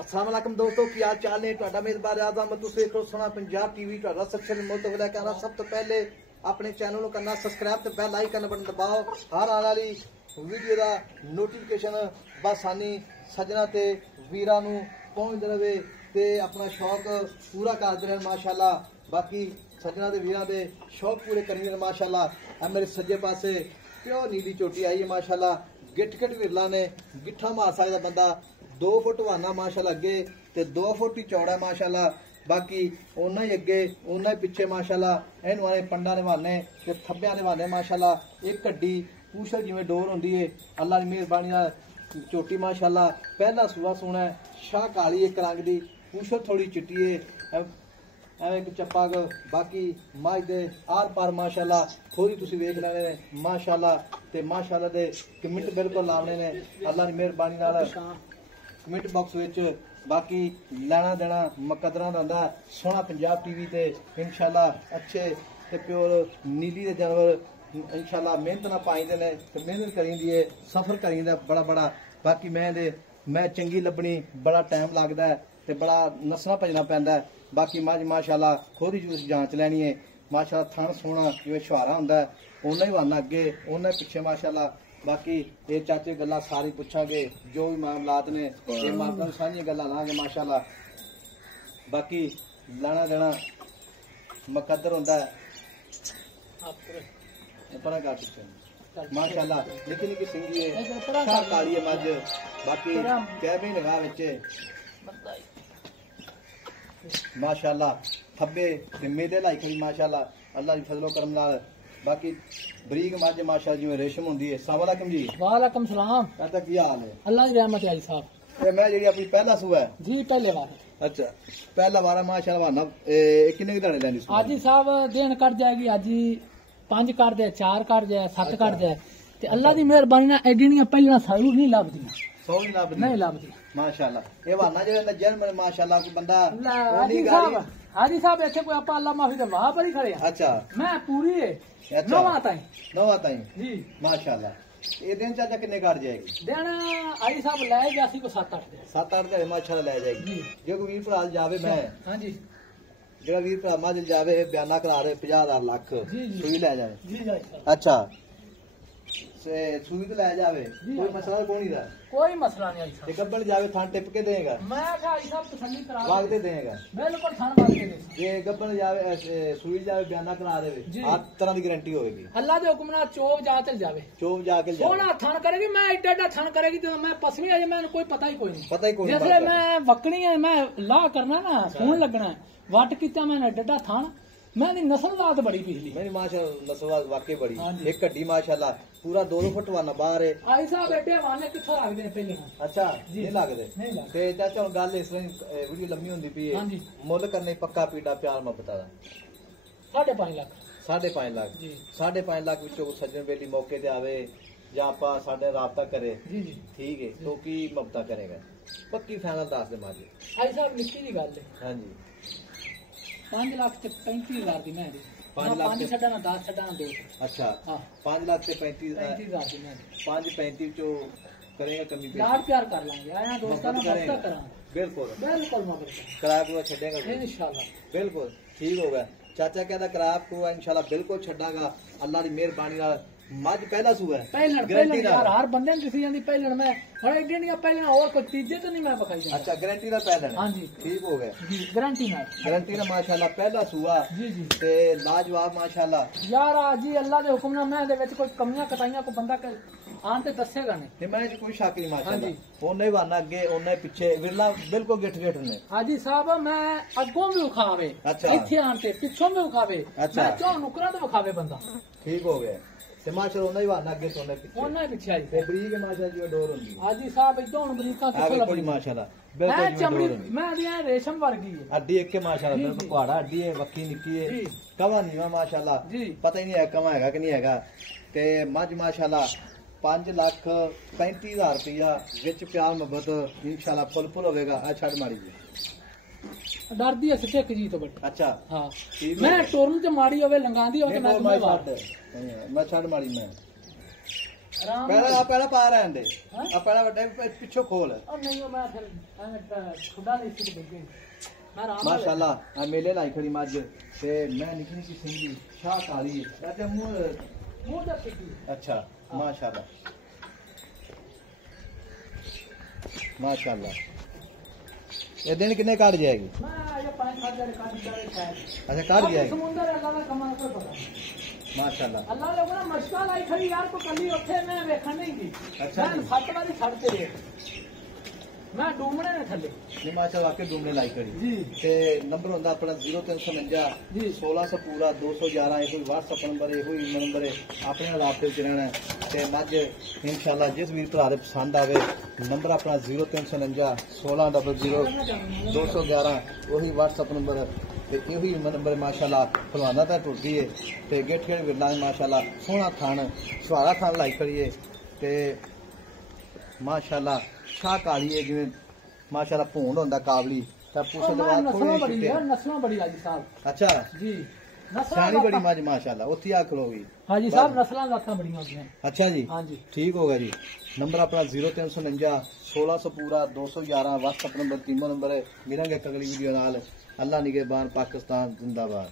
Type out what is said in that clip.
अस्सलाम वालेकुम दोस्तों, की हाल चाल ने? तुहाडा मेजबान आज़म तुसीं देख रहे हो सोना पंजाब टीवी। तुहाडा सबसे मुल्क वाला कहना सब तो पहले अपने चैनल को करना सब्सक्राइब ते बेल आइकन बटन दबाओ। हर आने वाली वीडियो का नोटिफिकेशन बसानी सजना ते वीरां नूं पहुंचदे रहे ते अपना शौक पूरा करदे रहन माशाअल्लाह। बाकी सजना दे वीरां दे शौक पूरे करिए माशाअल्लाह। मेरे सज्जे पासे प्योर नीली चोटी आई है माशाअल्लाह। गिट गिट विरला ने गिट्ठा मार सकदा बंदा। 2 फुट वाना माशाअल्लाह अगे ते 2 फुट ही चौड़ा माशाअल्लाह। बाकी उन्ना ही अगे उन्ना ही पिछे माशाअल्लाह। इहनूं आने पंडा ने वाने ते थब्बियां ने वाने माशाअल्लाह। एक कड्डी पूछल जिवें डोर हुंदी है। अल्लाह दी मेहरबानी नाल चोटी माशाअल्लाह। पहला सूआ सोना है, शाह काली एक रंग दी, पूछल थोड़ी चिट्टी है, एक चप्पा ग। बाकी मझ दे आर पार माशाअल्लाह थोड़ी तुसीं वेख लैणे ने माशाअल्लाह। ते माशाअल्लाह दे कमेंट बिल्कुल लाने ने अल्लाह दी मेहरबानी नाल कमेंट बॉक्स विच। बाकी लैना देना मुकदरा रहिंदा सोना पंजाब टीवी ते इंशाअल्लाह। अच्छे ते प्योर नीली दे जानवर इंशाअल्लाह मेहनत ना पाइंदे ने ते मेहनत करींदी है, सफर करींदा बड़ा बड़ा। बाकी मैं चंगी लब्भनी बड़ा टाइम लगदा है ते बड़ा नसना भजना पैंदा है। बाकी मझ माशाअल्लाह खोरी जूस जांच लैनी है माशाअल्लाह। थण सोना जिवें छुहारा हुंदा है उन्ना ही वाना अगे उन्ना ही पिछे माशाअल्लाह। बाकी ये चाचे गल्लां सारी पुछांगे जो भी मामलात ने ये माता नूं सारियां गल्लां लांगे माशाअल्लाह। बाकी लैना देना मुकद्दर हुंदा है परा कर पिछे माशाअल्लाह। निक्की निक्की सिंगी है, शाह काली है मझ। बाकी कैबी निगाह विच माशाअल्लाह थब्बे ते मेदे लाई खड़ी माशाअल्लाह अल्लाह दी फजलो करम नाल। बाकी बरीक मझ माशाअल्लाह जिवें रेशम हुंदी है। अस्सलाम वालेकुम जी। वालेकुम सलाम। कहता की हाल है? अल्लाह की रहमत है साहब। ये मैं जेडी अपनी पहला सूआ है जी पहले बार। अच्छा पहला बार माशाअल्लाह वाना किन्ने के दाने लैंदी सूआ? आज ही साहब देन कर जाएगी, आज ही 5 कर जाए, 4 कर जाए, 7 कर जाए ते अल्लाह दी मेहरबानी नाल एडियां पहला सारू नहीं लभदी। सौ नहीं लभदी माशाअल्लाह। ये वाना जो जन्म माशाअल्लाह को बंदा हाजी साहब इत्थे कोई आपा अल्लाह माफी दे वाह परी खड़े। अच्छा मैं पूरी है अच्छा नवा ताई जी माशाअल्लाह। ये दिन चाचा किन्ने काट जाएगी? दिन आई साहब ले जासी को 7-8 दे 7-8 दे माशाअल्लाह ले जाएगी। जो कोई वीर भरा जावे मैं हां जी जेड़ा वीर भरा मज जावे बयाना करा रहे 50,000 लाख सुई ले जावे जी। अच्छा सुई तो ले जावे कोई मसला कोई नहीं। कोई मसला नहीं आई साहब। गब्बन जावे थान टिप के देगा मैं आई साहब तसल्ली करा वागते देगा बिल्कुल थान वागते दे। ये गब्बन जावे सुई जावे बयाना करा दे हर तरह की गारंटी होगी। अल्लाह के हुक्म नाल चोब जा चल जावे चोब जाके सोना थान करेगी। मैं एडा एडा थान करेगी तो मैं पसवी है मैंने कोई पता ही कोई नहीं। नहीं जैसे मैं वकनी है मैं ला करना ना खून लगना है वट किया मैंने एडा एडा थान। मैंने नस्लवाद बड़ी पिछली मेरी माशाअल्लाह नस्लवाद वाकई बड़ी एक कड्डी माशाअल्लाह पूरा 2 फुट वाना बाहर है। आई साहब एडे वाने किथों लगदे ने पहले? अच्छा नहीं लगदे ते चाचा हुण गल इस तरह वीडियो लंबी हुंदी पई है। मुੱਲ करने पक्का पीड़ा प्यार मोहब्बत दा 5.5 लाख 5.5 लाख जी 5.5 लाख विचों सज्जन बेली मौके ते आवे ਜਾਂ ਆਪਾਂ ਸਾਡੇ ਰਾਬਤਾ ਕਰੇ ਜੀ ਜੀ ठीक है तो की मबता करेगा पक्की फाइनल दस दे माजी। आई साहब निक्की जी गल है। हां जी 5 लाख ते 35,000 दी मैं दी 5 लाख छड्डा ना 10 छड्डा ना 2। अच्छा हां 5 लाख ते 35,000 दी मैं 5.35 चो करेगा कमी लाड प्यार कर लांगे आया दोस्तां ना मस्ता करा बिल्कुल बिल्कुल मगर किराया को छड्डेगा इंशाल्लाह बिल्कुल ठीक होगा। चाचा कहता किराया को इंशाल्लाह बिल्कुल छड्डागा अल्लाह दी मेहरबानी नाल। मज पहला सूआ है पहले यार हर बंदे ने किसी दी पहले मैं हरे गिणिया पहले और कोई तीजे तो नहीं मैं बखाई। अच्छा गारंटी दा पहले हां जी ठीक हो गया जी गारंटी ना माशाल्लाह पहला सूआ जी जी ते लाजवाब माशाल्लाह। यार जी अल्लाह दे हुक्म नाल मैं दे विच कोई कमियां कटाइयां को बंदा आन ते दसेगा नहीं मैं कोई शक नहीं माशाल्लाह। ओने ही वाना अगे ओने पिछे विरला बिल्कुल गिठ गिठ ने। हाजी साहब मैं अगों भी उखावे इथे आन ते पिछों भी उखावे अच्छा चो नुकरा तो उखावे बंदा ठीक हो गया ते माशाल्लाह ओने ही वाना अगे सोने पिछे ओने पिछे आई ते बरीक माशाल्लाह जी डोर हुंदी। हाजी साहब इदों बरीका किथों लगी माशाल्लाह बिल्कुल चमड़ी मैं दिया रेशम वर्गी है हड्डी एक के माशाल्लाह बिल्कुल पहाड़ा हड्डी है वक्की निक्की है कवा नहीं माशाल्लाह पता ही नहीं है कवा हैगा कि नहीं हैगा। ते मज माशाल्लाह 5,35,000 रुपया विच प्यार मोहब्बत इंशाल्लाह फुल फुल होगा। आ छड़ मारी जी डरदी है सिटिक जी तो बट अच्छा हां मैं टोरन च माड़ी होवे लंगांदी होवे मैं छड़ मारी मैं पहला पा रहे हैं पहला बड़े पिछो खोल माशाल्लाह मेले लाई खड़ी मज ते मैं निकी निकी सिंगी शाह काली है मुंह अच्छा माशाल्लाह माशाल्लाह ये दिन कितने काट जाएगी अच्छा काट जाएगी माशाल्लाह अल्लाह ने बड़ा मशका लाई खड़ी यार को कली उठे मैं वेखण नहीं दी अच्छा मैं 7 वाली छड़ ते मैं डूमने ने थले जी माशाल्लाह वाकई डूमने लाई खड़ी जी ते नंबर होंदा अपना 0349 जी 1600 पूरा 211 ये कोई WhatsApp नंबर है कोई नंबर है अपने रास्ते च रहना ते मज इंशाल्लाह जिस वीर भरा दे पसंद आवे नंबर अपना 0349 1600 211 वही WhatsApp नंबर यही नंबर माशाल्लाह फलवाना तो टुरती है ते गेट खेड़ विरला माशाल्लाह सोहना थान सुहागा थान लाई खड़ी है ते माशाल्लाह शाह काली है जिवें माशाल्लाह भूंड होंदा काबली ते पूछे दे बाद नस्लां बड़ी लाजी साहब अच्छा जी शानी बड़ी मज माशाल्लाह ओथी आ खलोगी हां जी साहब नस्लां जातां बड़ियां होंदियां अच्छा जी हां जी ठीक होगा जी नंबर अपना 0349 1600 पूरा 211 WhatsApp नंबर तीनों नंबर है मिलेंगे अगली वीडियो नाल अल्लाह निगहबान पाकिस्तान जिंदाबाद।